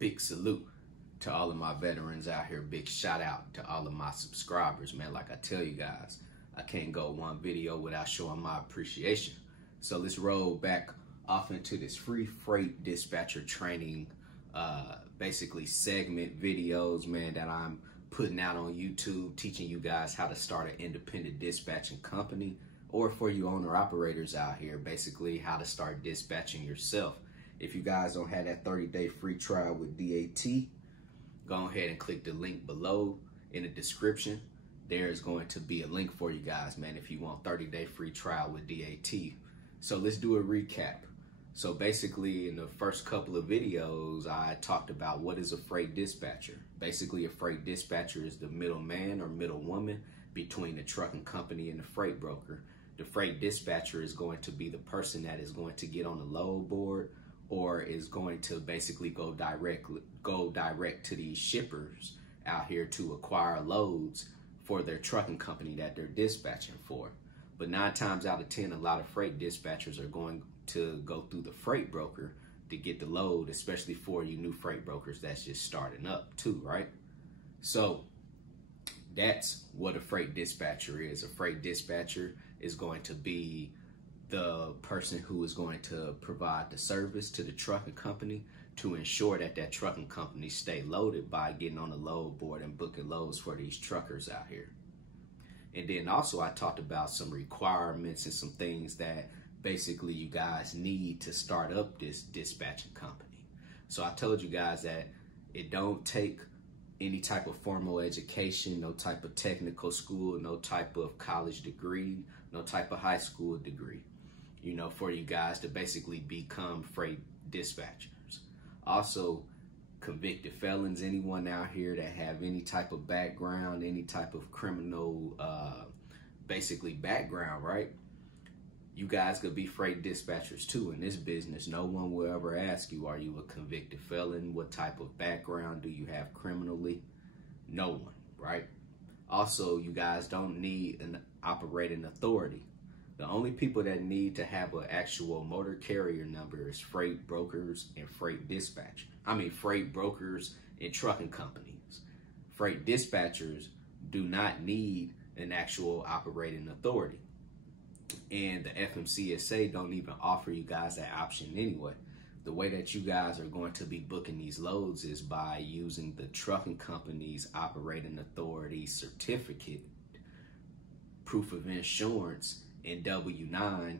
big salute to all of my veterans out here. Big shout out to all of my subscribers, man. Like I tell you guys, I can't go one video without showing my appreciation. So let's roll back off into this free freight dispatcher training, basically segment videos, man, that I'm putting out on YouTube, teaching you guys how to start an independent dispatching company, or for you owner operators out here, basically how to start dispatching yourself. If you guys don't have that 30-day free trial with DAT, go ahead and click the link below in the description. There's going to be a link for you guys, man, if you want 30-day free trial with DAT. So let's do a recap. So basically, in the first couple of videos, I talked about what is a freight dispatcher. Basically, a freight dispatcher is the middleman or middlewoman between the trucking company and the freight broker. The freight dispatcher is going to be the person that is going to get on the load board, or is going to basically go direct to these shippers out here to acquire loads for their trucking company that they're dispatching for. But 9 times out of 10, a lot of freight dispatchers are going to go through the freight broker to get the load, especially for you new freight brokers that's just starting up too, right? So that's what a freight dispatcher is. A freight dispatcher is going to be the person who is going to provide the service to the trucking company to ensure that that trucking company stay loaded by getting on the load board and booking loads for these truckers out here. And then also I talked about some requirements and some things that basically you guys need to start up this dispatching company. So I told you guys that it don't take any type of formal education, no type of technical school, no type of college degree, no type of high school degree, you know, for you guys to basically become freight dispatchers. Also, convicted felons, anyone out here that have any type of background, any type of criminal, basically background, right? You guys could be freight dispatchers too in this business. No one will ever ask you, are you a convicted felon? What type of background do you have criminally? No one, right? Also, you guys don't need an operating authority. The only people that need to have an actual motor carrier number is freight brokers and freight dispatchers. Freight brokers and trucking companies. Freight dispatchers do not need an actual operating authority. And the FMCSA don't even offer you guys that option anyway. The way that you guys are going to be booking these loads is by using the trucking company's operating authority certificate, proof of insurance, and W-9.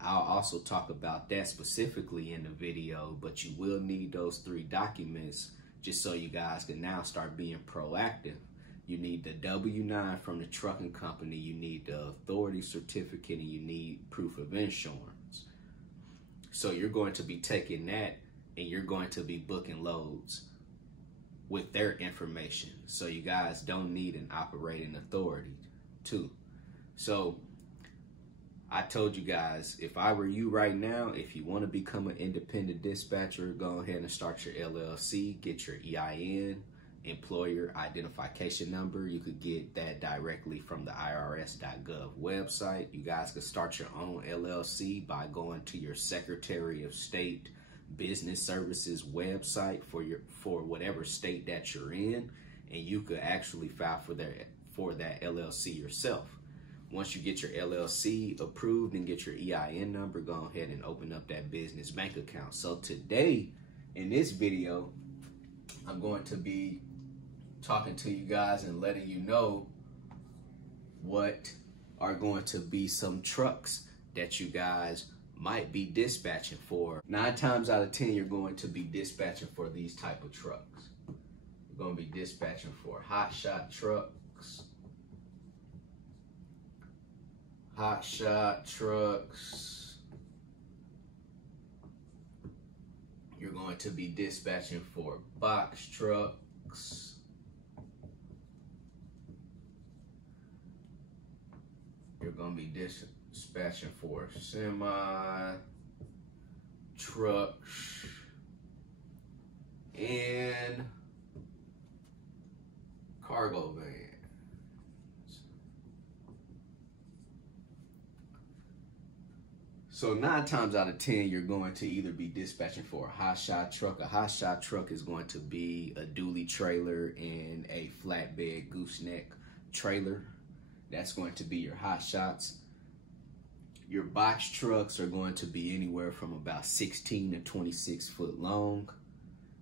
I'll also talk about that specifically in the video, but you will need those 3 documents just so you guys can now start being proactive. You need the W-9 from the trucking company, you need the authority certificate, and you need proof of insurance. So you're going to be taking that and you're going to be booking loads with their information. So you guys don't need an operating authority too. So I told you guys, if I were you right now, if you want to become an independent dispatcher, go ahead and start your LLC, get your EIN, employer identification number. You could get that directly from the IRS.gov website. You guys could start your own LLC by going to your Secretary of State Business Services website for whatever state that you're in, and you could actually file for that LLC yourself. Once you get your LLC approved and get your EIN number, go ahead and open up that business bank account. So today, in this video, I'm going to be talking to you guys and letting you know what are going to be some trucks that you guys might be dispatching for. 9 times out of 10, you're going to be dispatching for these type of trucks. You're going to be dispatching for hot shot trucks, You're going to be dispatching for box trucks. You're going to be dispatching for semi trucks and cargo vans. So 9 times out of 10, you're going to either be dispatching for a hot shot truck. A hot shot truck is going to be a dually trailer and a flatbed gooseneck trailer. That's going to be your hot shots. Your box trucks are going to be anywhere from about 16 to 26 foot long.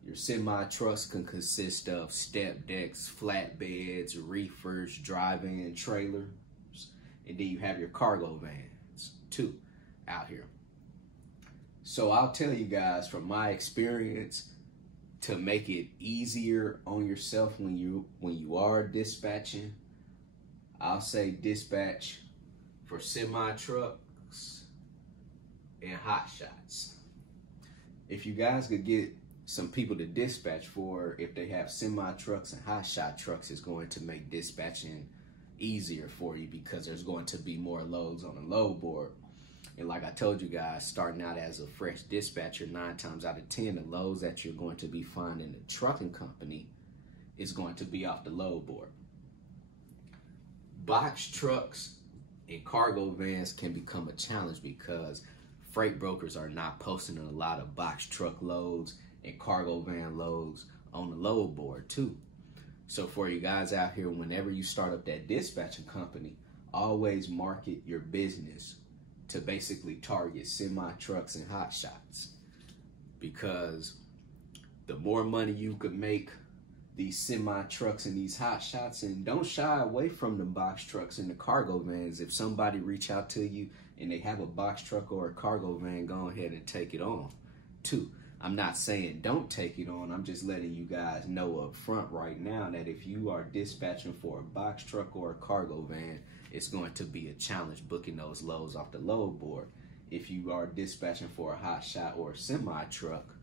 Your semi trucks can consist of step decks, flatbeds, reefers, drive-in trailers, and then you have your cargo vans too out here. So I'll tell you guys from my experience, to make it easier on yourself when you are dispatching, I'll say dispatch for semi trucks and hot shots. If you guys could get some people to dispatch for, if they have semi trucks and hot shot trucks, it's going to make dispatching easier for you because there's going to be more loads on the load board. And like I told you guys, starting out as a fresh dispatcher, 9 times out of 10, the loads that you're going to be finding in the trucking company is going to be off the load board. Box trucks and cargo vans can become a challenge because freight brokers are not posting a lot of box truck loads and cargo van loads on the load board too. So for you guys out here, whenever you start up that dispatching company, always market your business to basically target semi trucks and hot shots, because the more money you could make these semi trucks and these hot shots, and don't shy away from the box trucks and the cargo vans. If somebody reach out to you and they have a box truck or a cargo van, go ahead and take it on too. I'm not saying don't take it on. I'm just letting you guys know up front right now that if you are dispatching for a box truck or a cargo van, it's going to be a challenge booking those loads off the load board. If you are dispatching for a hot shot or a semi truck,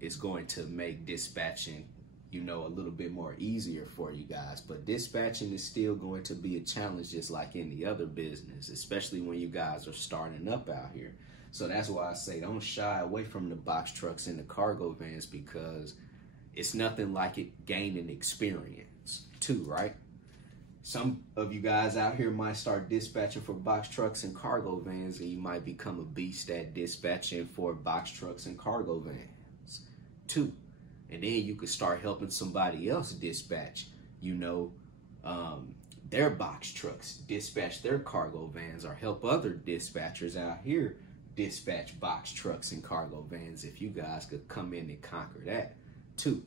it's going to make dispatching, you know, a little bit more easier for you guys. But dispatching is still going to be a challenge just like any other business, especially when you guys are starting up out here. So that's why I say don't shy away from the box trucks and the cargo vans, because it's nothing like it gaining experience too, right? Some of you guys out here might start dispatching for box trucks and cargo vans, and you might become a beast at dispatching for box trucks and cargo vans too. And then you could start helping somebody else dispatch, you know, their box trucks, dispatch their cargo vans, or help other dispatchers out here dispatch box trucks and cargo vans, if you guys could come in and conquer that too.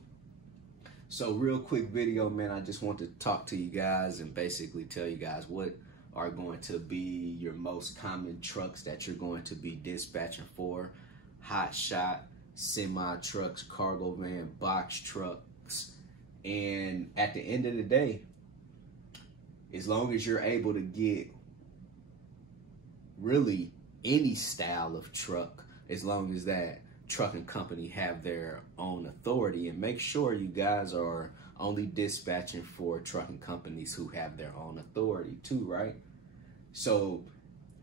So real quick video, man, I just want to talk to you guys and basically tell you guys what are going to be your most common trucks that you're going to be dispatching for: hot shot, semi trucks, cargo van, box trucks. And at the end of the day, as long as you're able to get really any style of truck, as long as that trucking company have their own authority, and make sure you guys are only dispatching for trucking companies who have their own authority too, right? So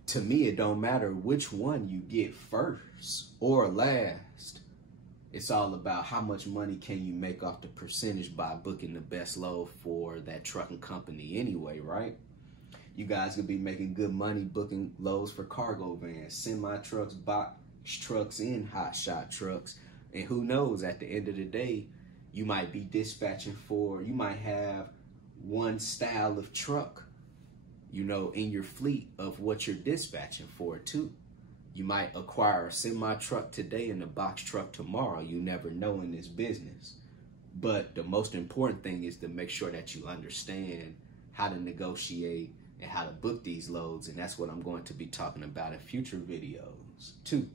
to me, it don't matter which one you get first or last. It's all about how much money can you make off the percentage by booking the best load for that trucking company anyway, right? You guys could be making good money booking loads for cargo vans, semi trucks, box trucks, and hot shot trucks. And who knows, at the end of the day, you might be dispatching for, you might have one style of truck, you know, in your fleet of what you're dispatching for too. You might acquire a semi truck today and a box truck tomorrow. You never know in this business. But the most important thing is to make sure that you understand how to negotiate and how to book these loads. And that's what I'm going to be talking about in future videos too.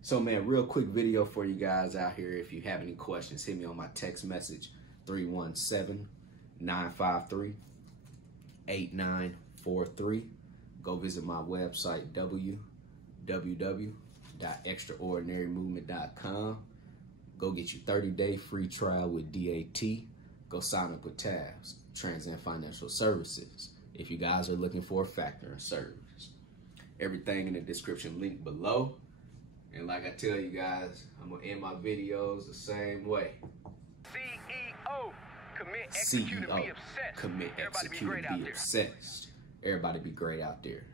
So man, real quick video for you guys out here. If you have any questions, hit me on my text message, 317-953-8943. Go visit my website, www.extraordinarymovement.com. Go get your 30-day free trial with DAT. Go sign up with TAFS, Transcend Financial Services, if you guys are looking for a factoring service. Everything in the description link below. And like I tell you guys, I'm going to end my videos the same way. CEO, commit, execute, and be obsessed. Commit, execute, and be obsessed. Everybody be great out there.